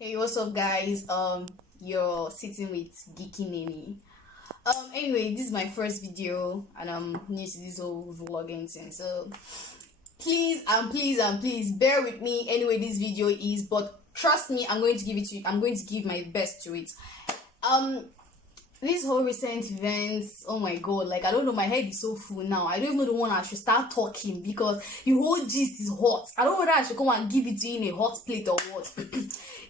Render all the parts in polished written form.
Hey, what's up, guys? You're sitting with Geeky Nemi. Anyway, this is my first video, and I'm new to this whole vlogging thing. So, please bear with me. Anyway, this video is, but trust me, I'm going to give it to you. I'm going to give my best to it. This whole recent events, oh my god, like I don't know, my head is so full now. I don't even know the one I should start talking because the whole gist is hot. I don't know whether I should come and give it to you in a hot plate or what.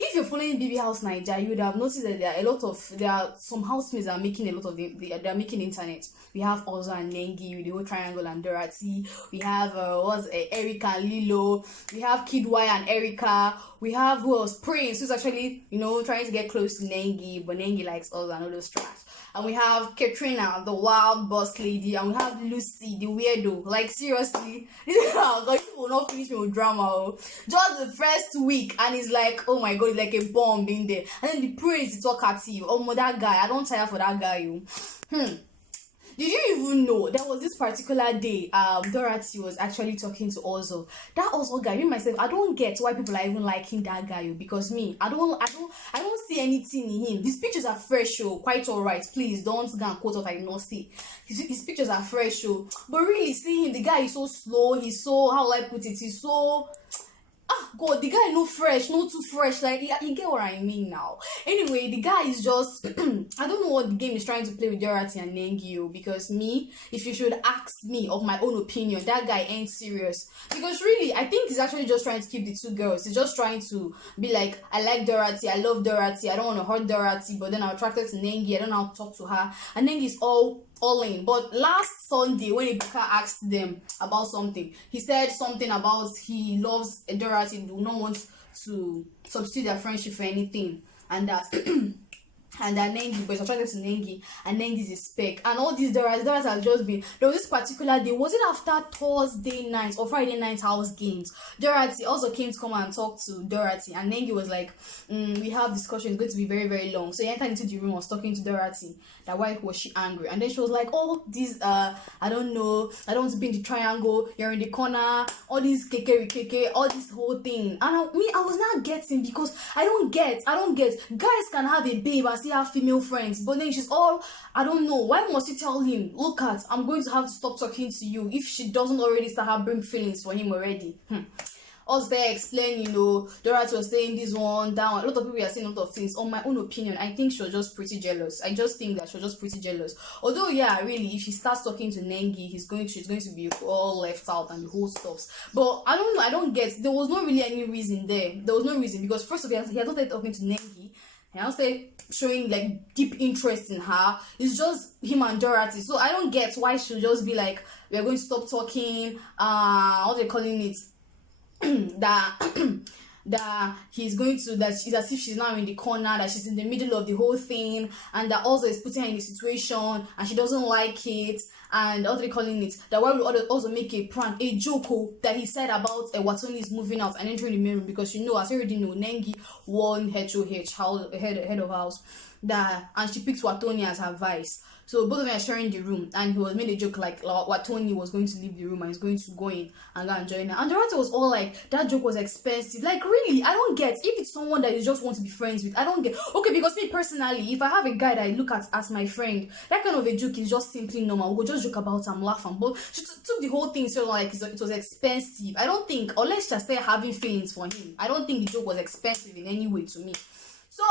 If you're following BB House Naija, you would have noticed that there are some housemates that are making a lot of they're making internet. We have Ozo and Nengi with the whole triangle and Dorothy. We have Erica and Lilo. We have Kid Y and Erica. We have who else? Prince, who's actually trying to get close to Nengi, but Nengi likes Ozo and all those trash. And we have Katrina, the wild boss lady, and we have Lucy, the weirdo. Like seriously, this is how God, you will not finish me with drama. Just the first week, and it's like, oh my god, it's like a bomb in there. And then the praise is talkative. Oh, that guy, I don't tire for that guy. Did you even know there was this particular day Dorothy was actually talking to Ozo? That Ozo guy, me myself, I don't get why people are even liking that guy, because me, I don't see anything in him. His pictures are fresh, quite alright. Please don't go and quote what I did not see. His pictures are fresh, but really see him, the guy is so slow, he's so, how will I put it, he's so god, the guy no fresh, no too fresh, like you get what I mean now. Anyway, the guy is just I don't know what the game is trying to play with Dorothy and Nengi, because me, if you should ask me of my own opinion, that guy ain't serious. Because really, I think he's actually just trying to keep the two girls. He's just trying to be like, I like Dorothy, I love Dorothy, I don't want to hurt Dorothy, but then I'm attracted to Nengi, I don't know how to talk to her, and Nengi's all in. But last Sunday, when Ibuka asked them about something, he said something about he loves Dorothy, do not want to substitute their friendship for anything, and that and that Nengi, but he's attracted to Nengi, and Nengi's a spec, and all these Dorothy has just been. There was this particular day, was it after Thursday night or Friday night house games? Dorothy also came to come and talk to Dorothy, and Nengi was like, we have discussion, it's going to be very, very long. So he entered into the room, was talking to Dorothy. That why was she angry? And then she was like, oh, these I don't know, I don't want to be in the triangle, you're in the corner, all these keke, all this whole thing. And I was not getting, because I don't get guys can have a babe and still have female friends, but then she's all, I don't know, why must you tell him, look at, I'm going to have to stop talking to you, if she doesn't already start having feelings for him already? Us there explain, Dorothy was saying this one, that one. A lot of people are saying a lot of things. On my own opinion, I think she was just pretty jealous. I just think that she was just pretty jealous. Although, yeah, really, if she starts talking to Nengi, she's going to be all left out and the whole stuff. But I don't know, I don't get, there was not really any reason there. There was no reason, because first of all, he had not started talking to Nengi. He had started showing like deep interest in her. It's just him and Dorothy. So I don't get why she'll just be like, we're going to stop talking, what are they calling it? that he's going to, that she's as if she's now in the corner, that she's in the middle of the whole thing, and that also is putting her in the situation and she doesn't like it. And what are they calling it, that why would also make a prank, a joke that he said about Watoni is moving out and entering the main room, because as you already know, Nengi won HOH, head of house, that, and she picked Watoni as her vice. So both of them are sharing the room, and he was made a joke like Watoni was going to leave the room and he's going to go in and go and join her. And Dorothy was all like, that joke was expensive. Like really, I don't get, if it's someone that you just want to be friends with, I don't get. Okay, because me personally, if I have a guy that I look at as my friend, that kind of a joke is just simply normal. We'll just joke about and laugh, and but she took the whole thing so like it was expensive. I don't think, unless she started having feelings for him, I don't think the joke was expensive in any way to me. So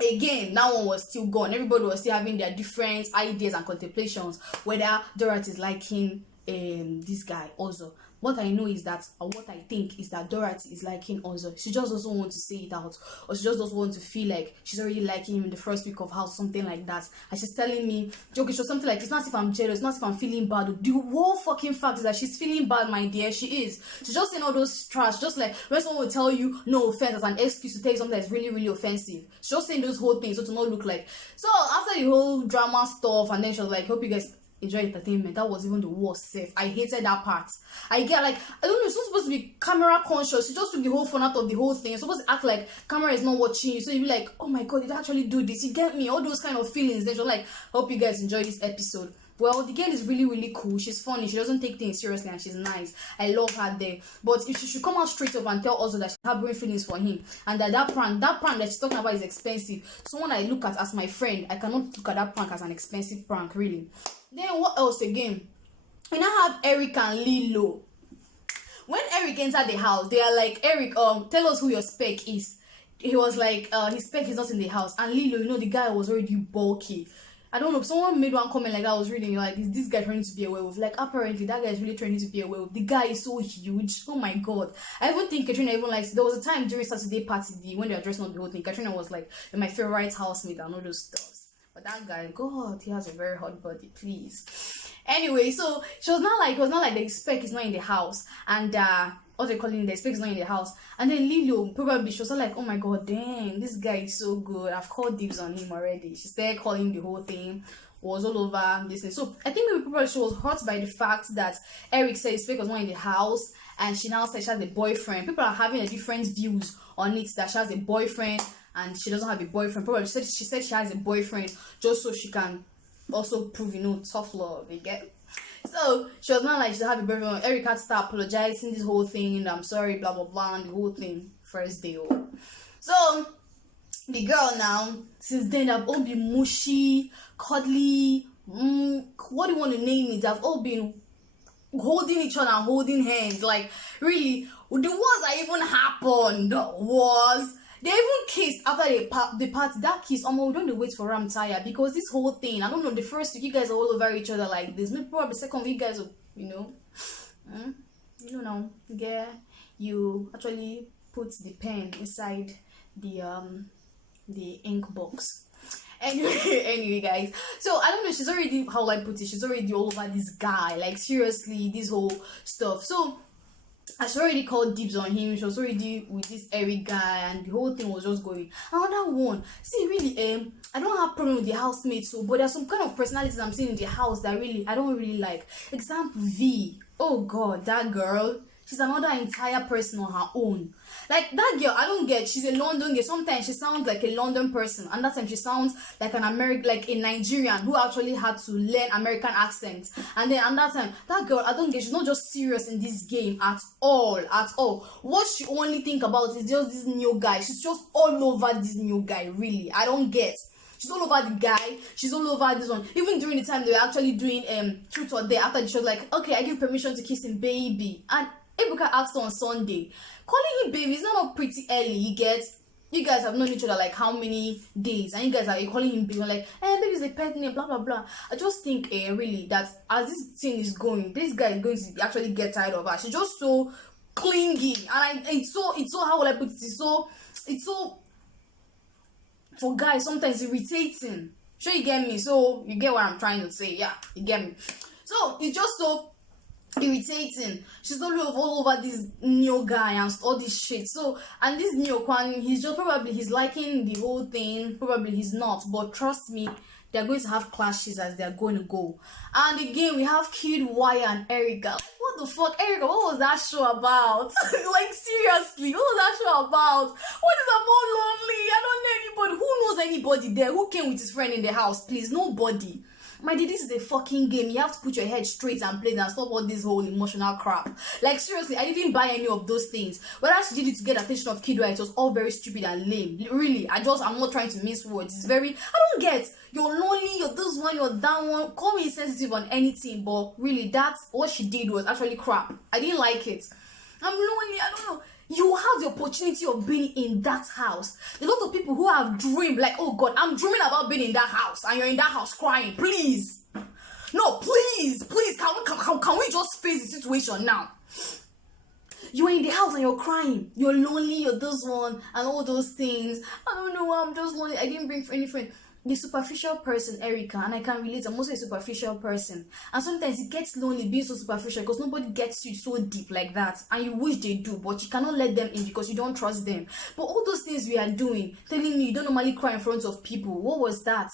again, that one was still gone. Everybody was still having their different ideas and contemplations whether Dorothy is liking this guy also. What I know is that, or what I think is that Dorothy is liking Ozo. She just doesn't want to say it out, or she just doesn't want to feel like she's already liking him in the first week of house, something like that. And she's telling me, okay, so something like, it's not as if I'm jealous, it's not as if I'm feeling bad. The whole fucking fact is that she's feeling bad, my dear. She is. She's just saying all those trash, just like when someone will tell you no offense as an excuse to tell you something that's really, really offensive. She's just saying those whole things so to not look like. So after the whole drama stuff, and then she was like, hope you guys enjoy entertainment. That was even the worst safe. I hated that part. I get like, I don't know, you're supposed to be camera conscious. You just took the whole fun out of the whole thing. You're supposed to act like camera is not watching you, so you be like, oh my god, did I actually do this? You get me? All those kind of feelings. Then you're like, hope you guys enjoy this episode. Well, the girl is really, really cool. She's funny. She doesn't take things seriously, and she's nice. I love her there. But if she should come out straight up and tell us that she harboring feelings for him, and that prank that she's talking about is expensive. Someone I look at as my friend, I cannot look at that prank as an expensive prank, really. Then what else again? We now have Eric and Lilo. When Eric entered the house, they are like, Eric, tell us who your spec is. He was like, his spec is not in the house. And Lilo, you know, the guy was already bulky. I don't know, someone made one comment like I was reading, like, is this guy trying to be a werewolf? Like, apparently that guy is really trying to be a werewolf. The guy is so huge. Oh my god. I even think Katrina even likes, there was a time during Saturday party when they were dressing up the whole thing, Katrina was like, my favorite housemate and all those stuff. But that guy, god, he has a very hot body, please. Anyway, so she was not like, it was not like the spec is not in the house, and what they calling the spec is not in the house. And then Lilo, probably she was like, oh my god, damn, this guy is so good, I've called dibs on him already. She started calling the whole thing, was all over this thing. So I think maybe probably she was hurt by the fact that Eric said his spec was not in the house, and she now said she has a boyfriend. People are having a different views on it, that she has a boyfriend and she doesn't have a boyfriend. Probably she said she has a boyfriend just so she can also prove, you know, tough love, you get. So she was not like she have a boyfriend. Eric had to start apologizing, this whole thing, and I'm sorry, blah blah blah, and the whole thing. First day. So the girl now, since then, they've all been mushy, cuddly, what do you want to name it? They've all been holding each other and holding hands. Like, really, the worst that even happened was they even kissed after the party. That kiss, we don't wait for I'm tired, because this whole thing, I don't know, the first week you guys are all over each other like this. Maybe probably the second week you guys will, you know, you know, yeah, you actually put the pen inside the ink box. Anyway, guys, so I don't know, she's already, how I put it, she's already all over this guy, like, seriously, this whole stuff. So she already called dibs on him. She was already with this Eric guy, and the whole thing was just going. Another one, see, really, I don't have problem with the housemates, so, but there's some kind of personalities I'm seeing in the house that really I don't really like. Example, V. Oh god, that girl, she's another entire person on her own. Like, that girl, I don't get, she's a London girl. Sometimes she sounds like a London person, and that time she sounds like an American, like a Nigerian who actually had to learn American accent. And then another time, that girl, I don't get, she's not just serious in this game at all, at all. What she only think about is just this new guy. She's just all over this new guy, really. I don't get. She's all over the guy. She's all over this one. Even during the time they were actually doing truth or dare, after the show, like, okay, I give permission to kiss him, baby. And Ebuka asked her on Sunday, calling him baby is not pretty early. You guys have known each other like how many days, and you guys are calling him baby, like, baby is a pet name, blah blah blah. I just think really that as this thing is going, this guy is going to actually get tired of her. She's just so clingy, and it's so how will I put it? It's so for guys sometimes irritating. Sure, you get me? So you get what I'm trying to say? Yeah, you get me? So it's just so irritating. She's all over this new guy and all this shit. So, and this new one, he's just probably he's liking the whole thing, probably he's not, but trust me, they're going to have clashes as they're going to go. And again, we have Kid Y and Erica. What the fuck, Erica, what was that show about? Like, seriously, what was that show about? What is about lonely? I don't know anybody. Who knows anybody there? Who came with his friend in the house? Please, nobody. My dear, this is a fucking game. You have to put your head straight and play and stop all this whole emotional crap. Like, seriously, I didn't buy any of those things. Whether she did it to get attention of Kid, it was all very stupid and lame. Really, I'm not trying to miss words. It's very, I don't get, you're lonely, you're this one, you're that one. Call me insensitive on anything, but really, that's what she did was actually crap. I didn't like it. I'm lonely, I don't know. You have the opportunity of being in that house. A lot of people who have dreamed, like, oh God, I'm dreaming about being in that house, and you're in that house crying. Please. No, please. Can we just face the situation now? You're in the house and you're crying. You're lonely, you're this one, and all those things. I don't know, I'm just lonely. I didn't bring any friend. The superficial person, Erica, and I can relate, I'm also a superficial person, and sometimes it gets lonely being so superficial because nobody gets you so deep like that, and you wish they do, but you cannot let them in because you don't trust them. But all those things we are doing, telling me you don't normally cry in front of people, what was that?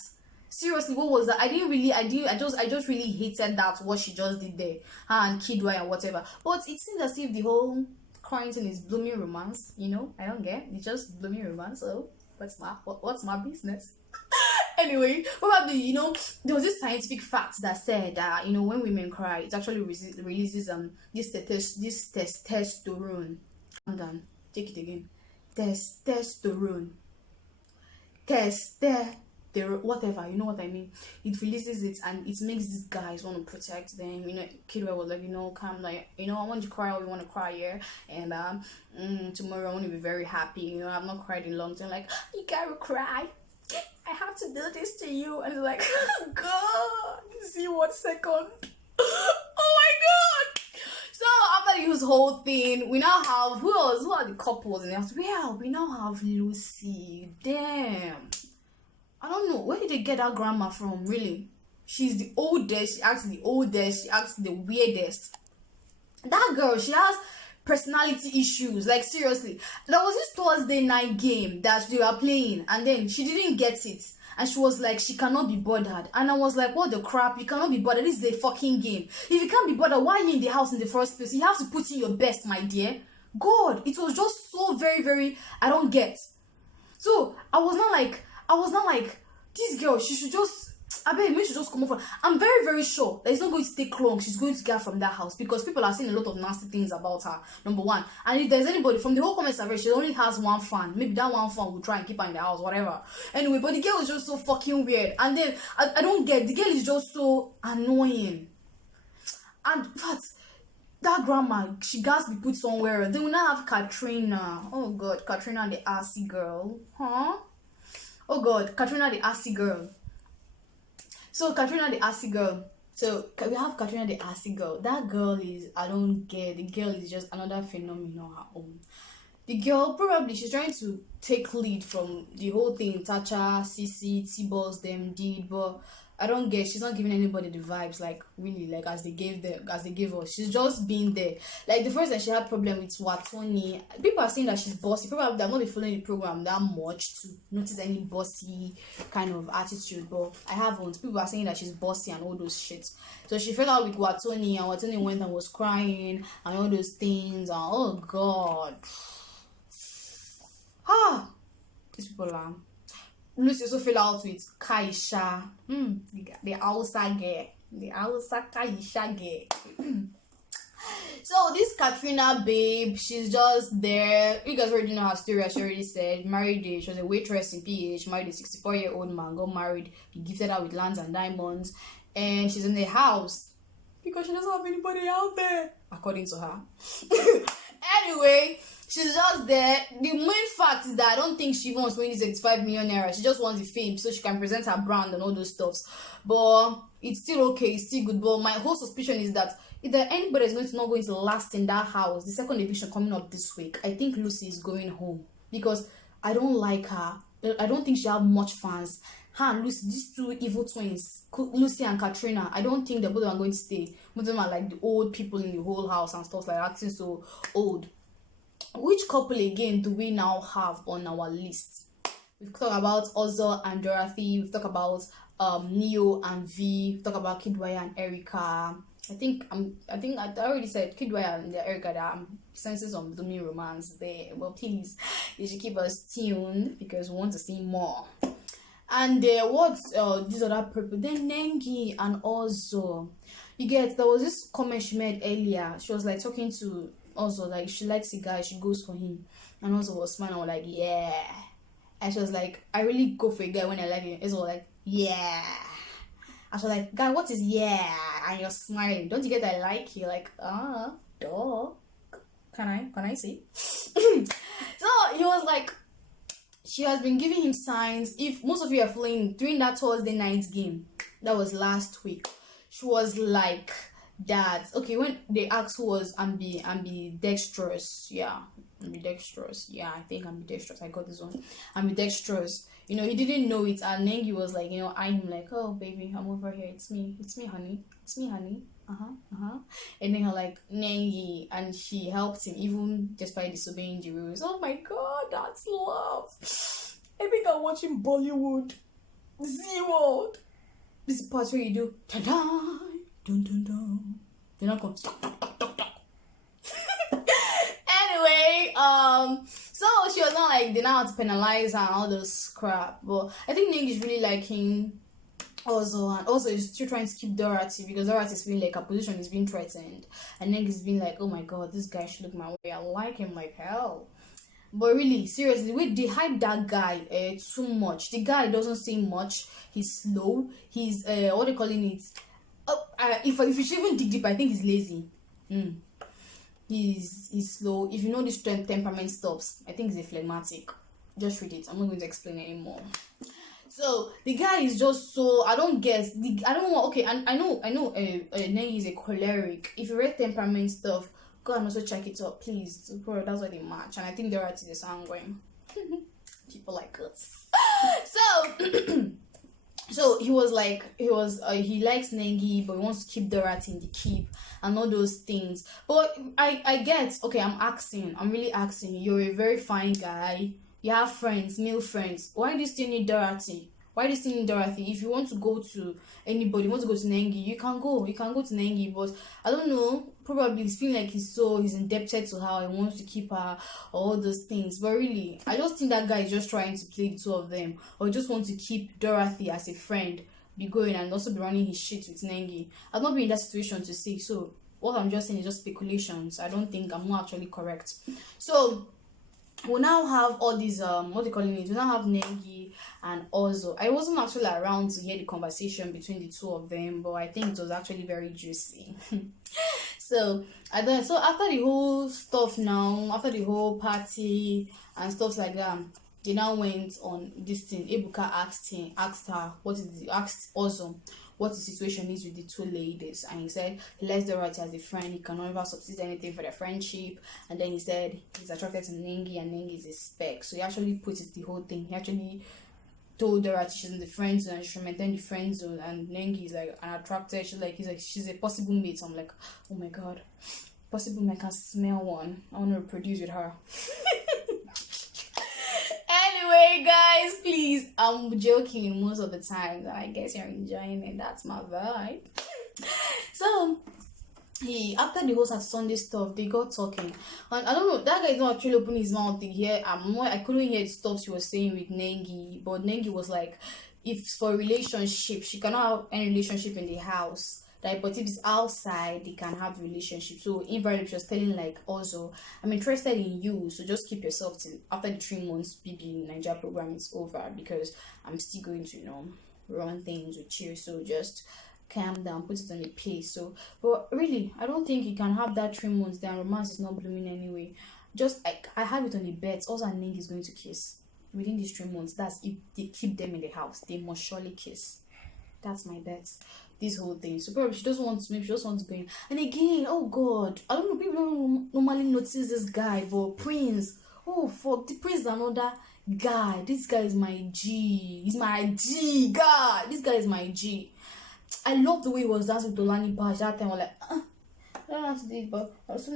Seriously, what was that? I just really hated that, what she just did there, her and Kid Y and whatever. But it seems as if the whole crying thing is blooming romance, you know. I don't get, it's just blooming romance. So what's my business? Anyway, probably, there was this scientific fact that said that, when women cry, it actually releases this testosterone. Calm down. Take it again. Testosterone. Whatever, you know what I mean. It releases it and it makes these guys want to protect them. Kidwell was like, come, like, I want you to cry, or you want to cry here, and tomorrow I want to be very happy. I've not cried in a long time. Like, you gotta cry. I have to do this to you, and it's like, God, see what second? Oh my God! So after this whole thing, we now have who are the couples in the house? Well, we now have Lucy. Damn. I don't know, where did they get that grandma from, really? She's the oldest, she acts the oldest, she acts the weirdest. That girl, she has personality issues, like seriously. There was this Thursday night game that they were playing, and then she didn't get it. And she was like, she cannot be bothered. And I was like, what the crap? You cannot be bothered. This is a fucking game. If you can't be bothered, why are you in the house in the first place? You have to put in your best, my dear. God, it was just so very, very, I don't get. So I was not like, this girl, she should just, maybe she just come over. I'm very, very sure that it's not going to take long. She's going to get from that house, because people are saying a lot of nasty things about her, number one. And if there's anybody from the whole comment section, she only has one fan. Maybe that one fan will try and keep her in the house, whatever. Anyway, but the girl is just so fucking weird. And then, I don't get, the girl is just so annoying. And that grandma, she got to be put somewhere. Then we now have Katrina. Oh God, Katrina the assy girl. Huh? Oh God, Katrina the assy girl. So Katrina the assy girl. So we have Katrina the assy girl. That girl is, I don't get. The girl is just another phenomenon on her own. The girl, probably she's trying to take lead from the whole thing Tacha, Sisi, T-Balls them did, but I don't get. She's not giving anybody the vibes, like really, like as they gave us. She's just being there. Like the first time she had problem with Watoni. People are saying that she's bossy. Probably they're not been following the program that much to notice any bossy kind of attitude, but I haven't. People are saying that she's bossy and all those shit. So she fell out with Watoni, and Watoni went and was crying and all those things. And oh God, these people are. Lucy also fell out with Kaisha. The Hausa girl. The Hausa Kaisha girl. So this Katrina babe, she's just there. You guys already know her story, as she already said. She was a waitress in PH, married a 64-year-old man, got married. He gifted her with lands and diamonds. And she's in the house because she doesn't have anybody out there, according to her. Anyway, she's just there. The main fact is that I don't think she even wants to win this 85 million naira. She just wants the fame so she can present her brand and all those stuffs. But it's still okay, it's still good. But my whole suspicion is that if there anybody is not going to last in that house, the second eviction coming up this week, I think Lucy is going home, because I don't like her. I don't think she have much fans. Her and Lucy, these two evil twins, Lucy and Katrina, I don't think the both of them are going to stay. Both of them are like the old people in the whole house and stuff, like acting so old. Which couple again do we now have on our list? We've talked about Ozzo and Dorothy. We've talked about Neo and V. We've talked about Kidwaya and Erica. I think I already said Kidwaya and Erica, that I'm sensing some dooming romance there. Well, please, you should keep us tuned because we want to see more. And what's these other people? Then Nengi and also, you get, there was this comment she made earlier. She was like talking to also, like, she likes a guy, she goes for him, and also was smiling. I was like, yeah. And she was like, I really go for a guy when I like him. It's all like, yeah. I was like, guy, what is yeah? And you're smiling. Don't you get that like? You're like, duh. Can I see? So he was like, she has been giving him signs. If most of you are following, during that Thursday night game, that was last week, she was like that. Okay, when they asked who was ambidextrous, yeah, ambidextrous, yeah, I think ambidextrous, I got this one, ambidextrous. You know, he didn't know it, and Nengi was like, you know, eyeing him like, oh baby, I'm over here, it's me honey, and then her like, Nengi, and she helped him even despite disobeying the rules. Oh my God, that's love. I think I'm watching Bollywood. Z-World. This is the part where you do ta-da, dun dun dun. They're not going. Anyway, So she was not like they now have to penalize her and all this crap. But I think Ning is really liking also, and also he's still trying to keep Dorothy because Dorothy is feeling like her position is being threatened, and Ning is being like, oh my god, this guy should look my way. I like him like hell. But really, seriously, wait, they hype that guy too much. The guy doesn't say much. He's slow. He's what they calling it? If you should even dig deep, I think he's lazy. He's slow. If you know this temperament stuffs, I think he's a phlegmatic. Just read it. I'm not going to explain it anymore. So the guy is just so I don't guess. I don't want. Okay, and I know. Nengi is a choleric. If you read temperament stuff, go and also check it out, please. Bro, that's why they match. And I think they're at the sanguine. People like us. So so he likes Nengi, but he wants to keep Dorothy in the keep and all those things. But I get, okay, I'm really asking. You're a very fine guy. You have friends, male friends. Why do you still need Dorothy? Why do you still need Dorothy? If you want to go to anybody, you want to go to Nengi, you can go. You can go to Nengi, but I don't know. Probably he's feeling like he's indebted to her. He wants to keep her, all those things. But really, I just think that guy is just trying to play the two of them, or just want to keep Dorothy as a friend, be going and also be running his shit with Nengi. I've not been in that situation to say. So what I'm just saying is just speculations. I don't think I'm not actually correct. So we now have all these what they calling it, we now have Nengi and Ozo. I wasn't actually around to hear the conversation between the two of them, but I think it was actually very juicy. So so after the whole stuff now, after the whole party and stuff like that, they now went on this thing. Ebuka asked Ozo what the situation is with the two ladies, and he said he likes Dorothy as a friend. He can never substitute anything for their friendship. And then he said he's attracted to Nengi, and Nengi is a spec. So he actually put it the whole thing. He actually told Dorothy she's in the friend zone and she should maintain the friend zone, and Nengi is like an attracted. She's a possible mate. So I'm like, oh my god, possible mate, I can smell one. I want to reproduce with her. Anyway, guys, please, I'm joking most of the time, and I guess you're enjoying it. That's my vibe. So after the whole Sunday stuff, they got talking, and I don't know, that guy is not actually opening his mouth to hear. I couldn't hear the stuff she was saying with Nengi, but Nengi was like, if for relationship, she cannot have any relationship in the house. Like, but if it's outside, they can have relationship. So invariably, she was telling like, also, I'm interested in you, so just keep yourself till after the 3 months BB Naija program is over, because I'm still going to, run things with you. So just calm down, put it on a pace. So, but really, I don't think you can have that 3 months. Then romance is not blooming anyway. Just I have it on the bet. Also, Ning is going to kiss within these 3 months. That's if they keep them in the house, they must surely kiss. That's my bet. This whole thing. So probably she doesn't want to, maybe she just wants to go in. And again, oh god, I don't know, people don't normally notice this guy, but Prince, oh fuck, the Prince is another guy. This guy is my G. He's my G. God, this guy is my G. I love the way he was dancing with Olani Bash that time. I was like, I don't know how to do it, but I was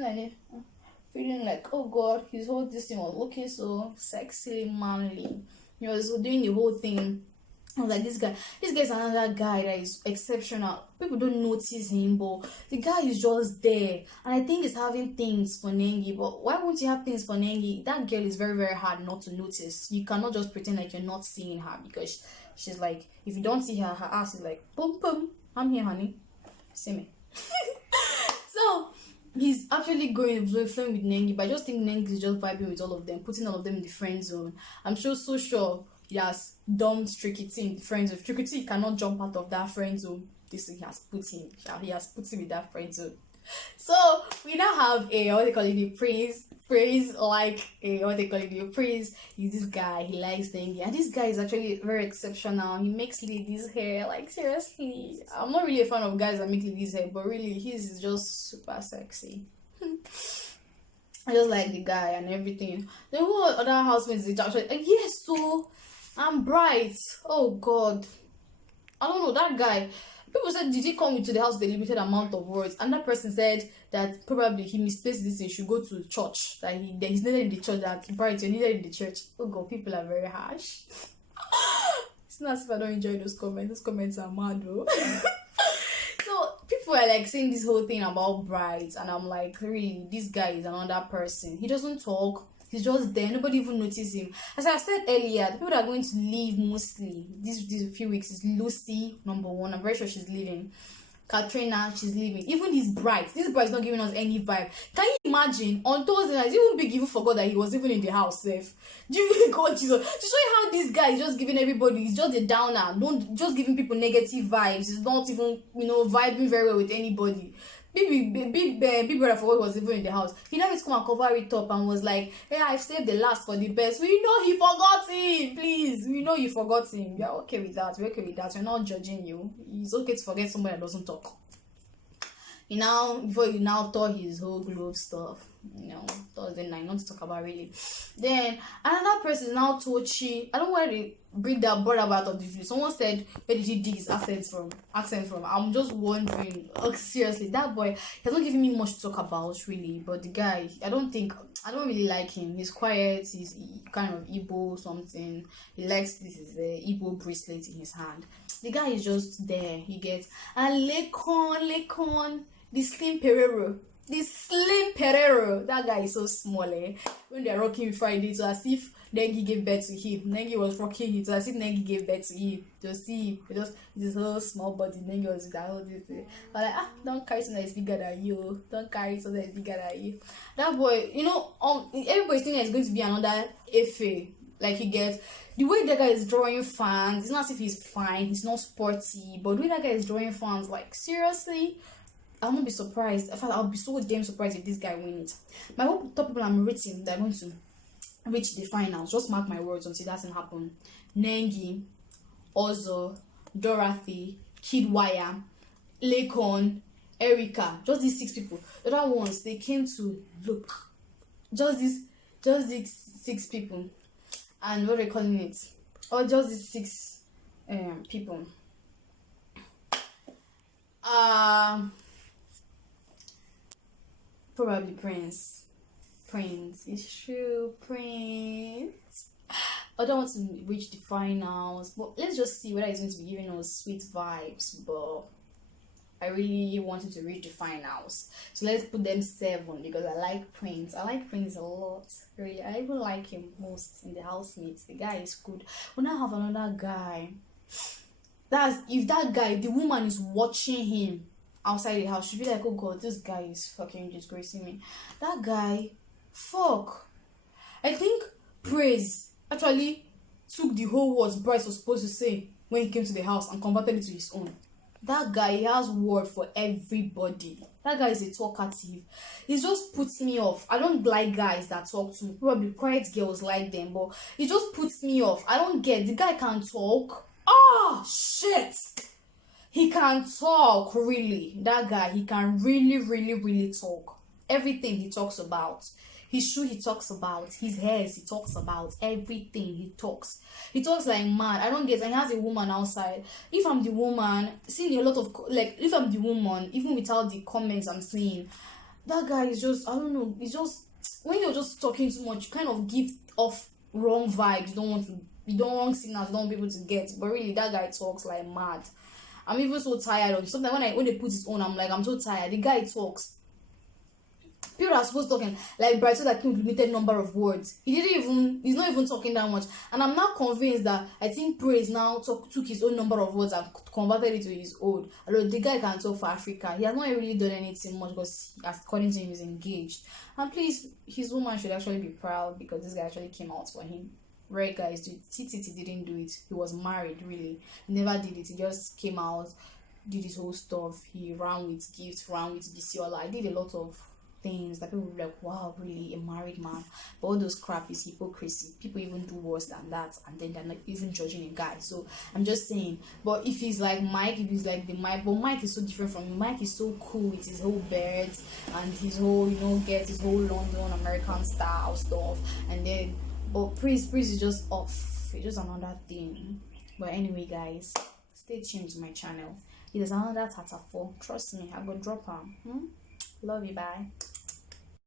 feeling like, oh god, his whole this thing was looking so sexy, manly. He was doing the whole thing. I was like, this guy is another guy that is exceptional. People don't notice him, but the guy is just there. And I think he's having things for Nengi. But why won't you have things for Nengi? That girl is very, very hard not to notice. You cannot just pretend like you're not seeing her, because she's like, if you don't see her, her ass is like, boom, boom, I'm here, honey. See me. So he's actually flowing with Nengi, but I just think Nengi is just vibing with all of them, putting all of them in the friend zone. I'm so sure he has dumped Tricky T in the friend zone. Tricky T cannot jump out of that friend zone. He has put him in that friend zone. So we now have a praise like a praise is this guy. He likes Nengi, and this guy is actually very exceptional. He makes ladies hair, like seriously. I'm not really a fan of guys that make ladies hair, but really his is just super sexy. I just like the guy and everything. The whole other housemates is actually yes, so I'm bright. Oh god, I don't know that guy. People said, did he come into the house with a limited amount of words? And that person said that probably he misplaced this and should go to church. That he's needed in the church. That bright, you're needed in the church. Oh god, people are very harsh. It's not as if I don't enjoy those comments. Those comments are mad though. So people are like saying this whole thing about bright, and I'm like, really, this guy is another person. He doesn't talk. He's just there. Nobody even notices him. As I said earlier, the people that are going to leave mostly these few weeks is Lucy, number one. I'm very sure she's leaving. Katrina, she's leaving. Even his bride. This bride is not giving us any vibe. Can you imagine? On Thursday night, even Big even forgot that he was even in the house safe. Do you God Jesus? To show you how this guy is just giving everybody, he's just a downer. Don't just giving people negative vibes. He's not even, vibing very well with anybody. Big brother forgot was even in the house. He never come and cover it up and was like, "Hey, I've saved the last for the best." We know he forgot him. Please, we know you forgot him. We're okay with that. We're okay with that. We're not judging you. It's okay to forget somebody that doesn't talk. Before you now tore his whole glove stuff, Thursday night, not to talk about really. Then another person now told Chi, I don't want to bring that brother out of the video. Someone said, where did he dig his accent from? I'm just wondering. Seriously, that boy has not given me much to talk about really. But the guy, I don't really like him. He's quiet. He's kind of Igbo something. He likes this is the Igbo bracelet in his hand. The guy is just there. He gets and Lekon. The slim Pereiro, that guy is so small, when they're rocking Friday, so as if Nengi gave birth to him. Nengi was rocking him, so as if Nengi gave birth to him. Just see, this whole small body, Nengi was with that whole thing. I'm like, don't carry something that is bigger than you. Don't carry something that is bigger than you. That boy, everybody's thinking it's going to be another FA. Like, you get the way that guy is drawing fans. It's not as if he's fine, he's not sporty, but the way that guy is drawing fans, like, seriously, I won't be surprised. In fact, I'll be so damn surprised if this guy wins it. My whole top people I'm rating, they're going to reach the finals. Just mark my words until that doesn't happen. Nengi, Ozo, Dorothy, Kidwaya, Lekon, Erica. Just these 6 people. The other ones, they came to look. Just these 6 people. And what are they calling it? Or just these 6 people. Probably Prince. It's true, Prince. I don't want to reach the finals, but let's just see whether he's going to be giving us sweet vibes. But I really wanted to reach the finals, so let's put them 7 because I like Prince. I like Prince a lot, really. I even like him most in the housemates. The guy is good. We now have another guy. If that guy, the woman is watching him outside the house, she'd be like, oh God, this guy is fucking disgracing me. That guy, fuck. I think Praise actually took the whole words Bryce was supposed to say when he came to the house and converted it to his own. That guy, he has word for everybody. That guy is a talkative. It just puts me off. I don't like guys that talk to me. Probably quiet girls like them, but it just puts me off. I don't get. The guy can talk. Shit. He can talk, really. That guy, he can really talk. Everything he talks about. His shoe he talks about. His hairs he talks about. Everything he talks. He talks like mad. I don't get it. And he has a woman outside. If I'm the woman, seeing a lot of, if I'm the woman, even without the comments I'm seeing, that guy is just, I don't know, it's just, when you're just talking too much, you kind of give off wrong vibes. You don't want signals, you don't want people to get. But really, that guy talks like mad. I'm even so tired of it. Sometimes when they put his own, I'm like, I'm so tired. The guy talks. People are supposed to talking like Bright, so that came with limited number of words. He's not even talking that much. And I'm not convinced that I think Praise now took his own number of words and converted it to his own. Although the guy can talk for Africa, he has not really done anything much because according to him he's engaged. And please, his woman should actually be proud because this guy actually came out for him. Rare guys do it. TTT didn't do it. He was married, really. He never did it. He just came out, did his whole stuff. He ran with gifts, ran with Bisiola. I did a lot of things that people will be like, wow, really, a married man. But all those crap is hypocrisy. People even do worse than that, and then they're not even judging a guy. So I'm just saying. But if he's like Mike, if he's like the Mike, but Mike is so different from him. Mike is so cool with his whole birds and his whole, gets his whole London American style stuff. And then, but Prince is just off. It's just another thing. But anyway, guys, stay tuned to my channel. It is another Tata 4. Trust me, I will drop her. Love you, bye.